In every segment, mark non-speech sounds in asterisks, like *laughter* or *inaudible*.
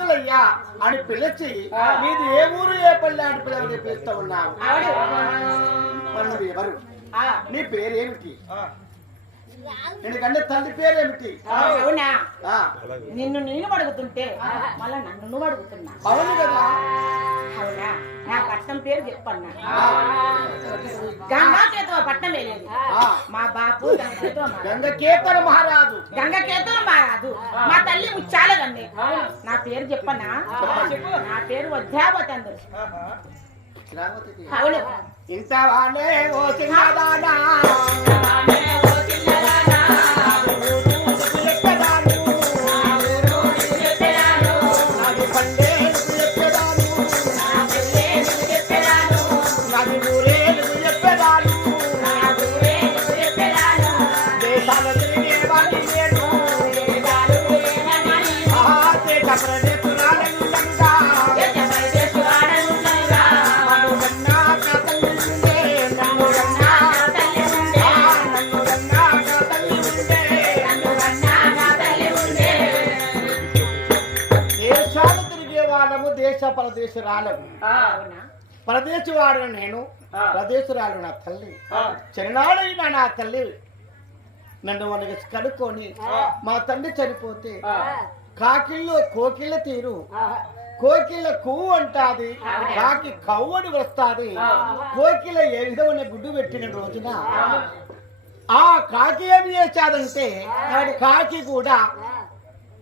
ముత్తులయ్యా అని పిలిచి మీది ఏ ఊరు ఏ పల్లె అని పిల్లలు పిలుస్తూ ఉన్నావు. ఎవరు? నీ పేరేమిటి? ఎందుకంటే తండ్రి పేరేమిటి? నిన్ను నేను అడుగుతుంటే మళ్ళా నన్ను నువ్వు అడుగుతున్నా అవును కదా. అవునా? నా పట్టణం పేరు చెప్పన్నా. వేలేదు ఆ, మా బాపు గంగకేతన మహారాజు. గంగకేతువ మారాదు మా తల్లి ముచ్చాల గండి నా పేరు చెప్పన్నా నా పేరు వద్యావతందు చిరావతికి. అవును. ఇంతవానే ఓ చిన్నదానా. ప్రదేశవాడు నేను ప్రదేశురాలు నా తల్లి. చిన్ననాడైన నా తల్లి. నన్ను మనకి కడుక్కొని మా తండ్రి చనిపోతే కాకిల్లో కోకిళ్ళ తీరు. కోకిళ్ళ కువ్వు అంటాది. కాకి కవ్వు అని వస్తాది కోకిల ఏ విధమైన గుడ్డు పెట్టిన రోజున ఆ. కాకి ఏమి చేశాదంటే కాకి కూడా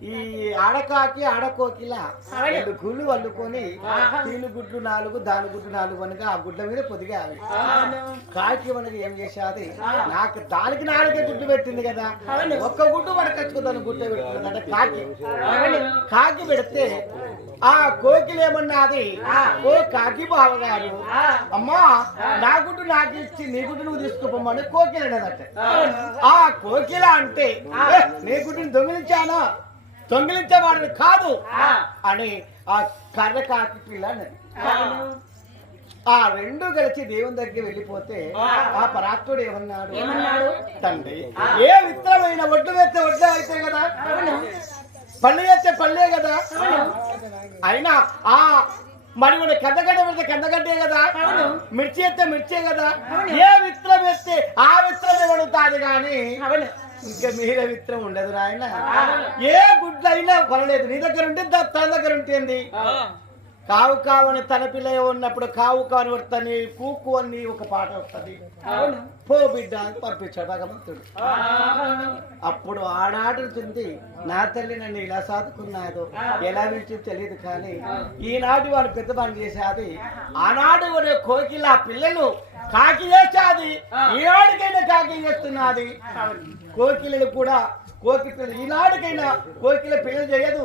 ఈ ఆడకాకి ఆడకోకిల రెండు గుళ్ళు అల్లుకొని తీను గుడ్లు నాలుగు దాని గుడ్లు నాలుగు అనగా ఆ గుడ్ల మీద పొదిగావి కాకి మనకి ఏం చేశాది? నాకు దానికి నాలుగే గుడ్డు పెట్టింది కదా. ఒక్క గుడ్డు మనకచ్చుకు దాని గుడ్డ పెట్టుకుంది అంటే కాకి. కాకి పెడితే ఆ కోకిల ఏమన్నది? ఓ కాకి బావగారు అమ్మా నా గుడ్డు నాకు ఇచ్చి నీ గుడ్డు నువ్వు తీసుకుపోమని కోకిల అనేదట ఆ కోకిల అంటే "ఏ, నీ గుడ్డుని దొంగిలించానా? దొంగిలించేవాడిని కాదు. అని ఆ కర్ర కాకి పిల్ల ఆ రెండు కలిసి దేవుని దగ్గర వెళ్ళిపోతే ఆ. పరాత్ముడు ఏమన్నాడు? తండ్రి ఏ విత్తనమైన ఒడ్లు వేస్తే ఒడ్లే అయితే కదా? పళ్ళు వేస్తే పళ్ళే కదా? అయినా ఆ మరి మన కందగడ్డ పెడితే కందగడ్డే కదా? మిర్చి వేస్తే మిర్చే కదా? ఏ విత్తనం వేస్తే ఆ విత్తనమే పడుతుంది కానీ ఇంకా మీరే విత్తనం ఉండదు రాయన ఏ గుడ్లు అయినా పర్లేదు నీ దగ్గర ఉంటే తన దగ్గర ఉంటుంది. కావు కావని తన పిల్ల ఉన్నప్పుడు కావు కాని వర్తని కూకు అని ఒక పాట వస్తుంది పో బిడ్డ అని పంపించాడు భగవంతుడు. అప్పుడు ఆనాడుతుంది నా తల్లి నన్ను ఇలా సాదుకున్నాదో ఎలా నుంచి తెలియదు కానీ ఈనాటి వాడు పెద్ద పని చేసేది ఆనాడు వాడు కోకిల పిల్లలు కాకి చేసేది ఈనాడికైనా కాకి చేస్తున్నది. కోకిలలు కూడా కోకి ఈనాడికైనా కోకిల పిల్లలు చేయదు.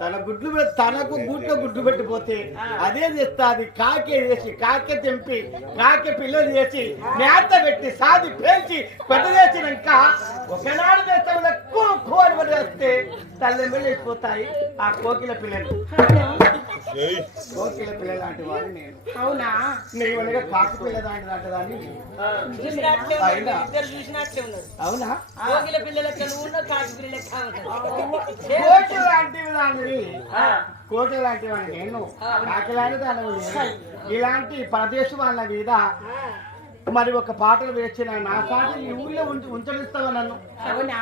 తన గుడ్లు తనకు గుడ్లో గుడ్లు పెట్టిపోతే అదే చేస్తాది. కాకే చేసి కాకే తెంపి కాకే పిల్లలు చేసి మేత పెట్టి సాది పేల్చి పెద్ద చేసినాక ఒకనాడు చేస్తే కూ కూ అని మరి వస్తే తల్లి వెళ్ళిపోతాయి ఆ కోకిల పిల్లలు. కోకిల పిల్లలు లాంటి వాడు నేను. అవునా? అనగా కాకి పిల్ల లాంటి అవునా? కోకిల ఉన్న కాకి పిల్లలకి కావాలి కోకిల లాంటి వాడిని. నేను. కాకి లాంటి నేను. ఇలాంటి ప్రదేశం వాళ్ళ మీద మరి ఒక పాటలు వేసిన నా పాట ఈ ఊళ్ళో ఉంచి ఉంచనిస్తావా నన్ను?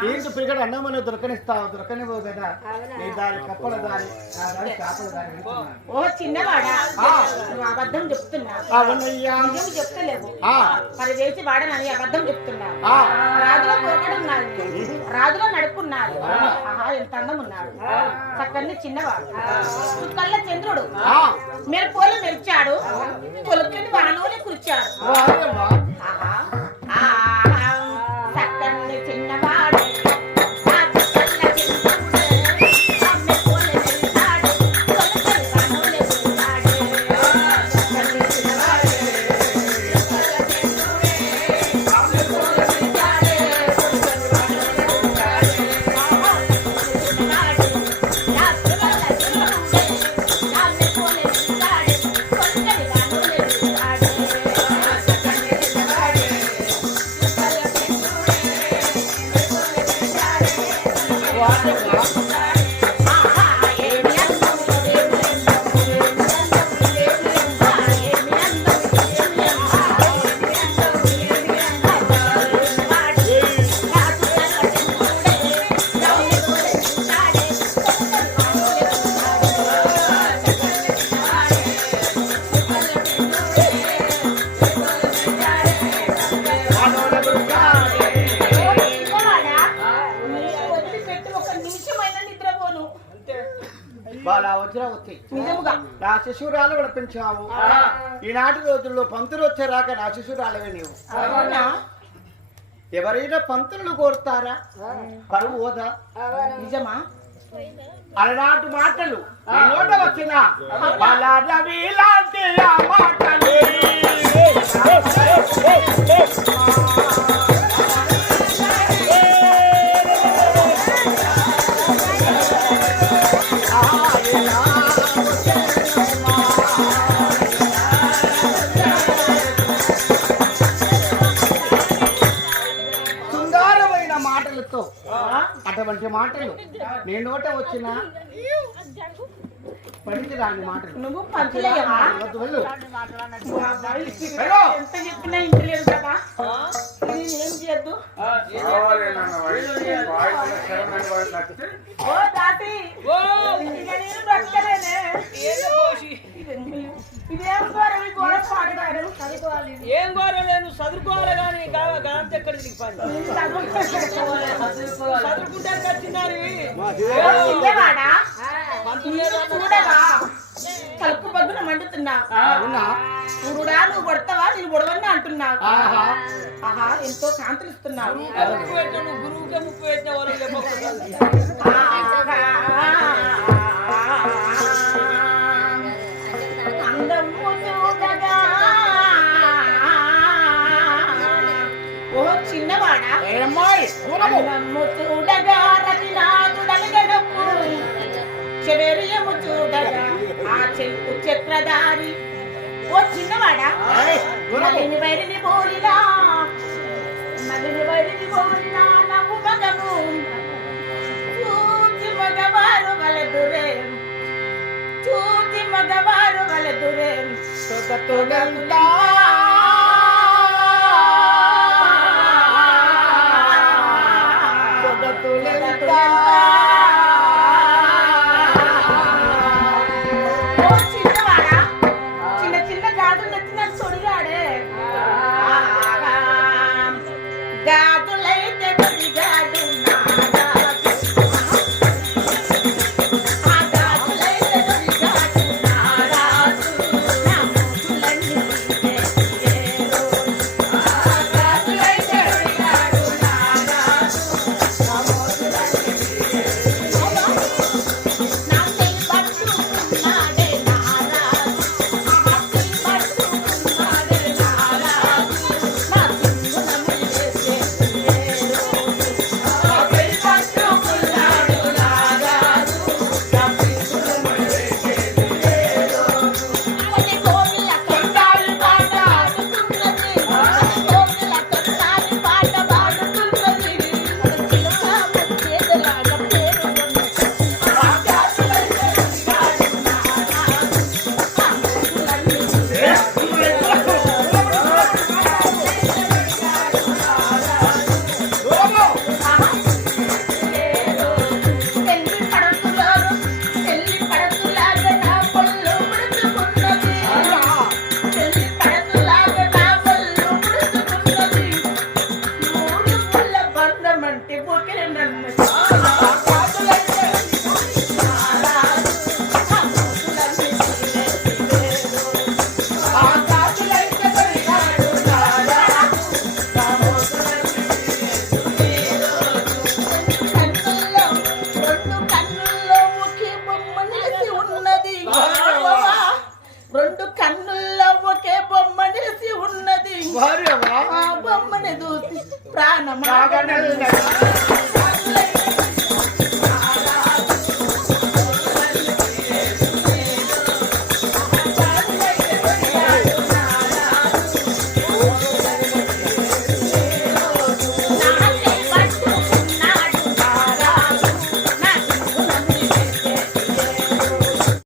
ఏంటి పిగడ అన్నమని దొరకనిస్తావు? దొరకనివ్వు కదా. నీ దారి కప్పల దారి నా దారి చేపల దారి. ఓ చిన్నవాడా? అబద్ధం చెప్తున్నావు అవునయ్యా. చెప్తలేవు. మరి వేసి వాడనని అబద్ధం చెప్తున్నావు ఆ. రాజులో కొరకడున్నారు *laughs* రాజులో నడుపున్నారు ఎంత అందం ఉన్నారు చక్కని చిన్నవాడు. చుక్కల్ల చంద్రుడు. ఆ. మెరుపోలు మెరిచాడు. తొలకని వానోని కూర్చాడు. 다. వజ్రావతి నిజముగా. నా శిశురాలు విడిపించావు ఈనాటి రోజుల్లో పంతులు వచ్చేరాక నా శిశురాలవే నీవు. ఎవరైనా పంతులు కోరుతారా? పరువు హోదా? నిజమా? అలనాటి మాటలు. నోట వచ్చిన మాటలు. మాటలతో అటువంటి మాటలు. నీ నోట వచ్చిన? పనికి రాని మాటలు. నువ్వు. ఎంత చెప్పినా ఇంటలేదు కదా? ఏం చేయొద్దు? ఓ దాటి ఏం కోరలేదు చదువుకోవాలి కానీ గాంత ఎక్కడ. చదువుకుంటే చూడగా కలుపు బగ్గున మండుతున్నా. పురుడా నువ్వు కొడతావా? నేను ఆహా. ఆహా ఎంతో కాంతులు ఇస్తున్నావు నువ్వు గురువుకే ముప్పు పెట్టిన వాళ్ళు చిన్నవాడా. అందము చూడగా రవినాథుడలగనప్పు చెవేరియము చూడగా ఆ చెల్పు చక్రధారి. ఓ చిన్నవాడా. నలిని వైరిని పోలినా నలిని వైరిని పోలినా నవ్వు మగము. చూచి మగవారు వలదురే. చూచి మగవారు వలదురే. Thank you.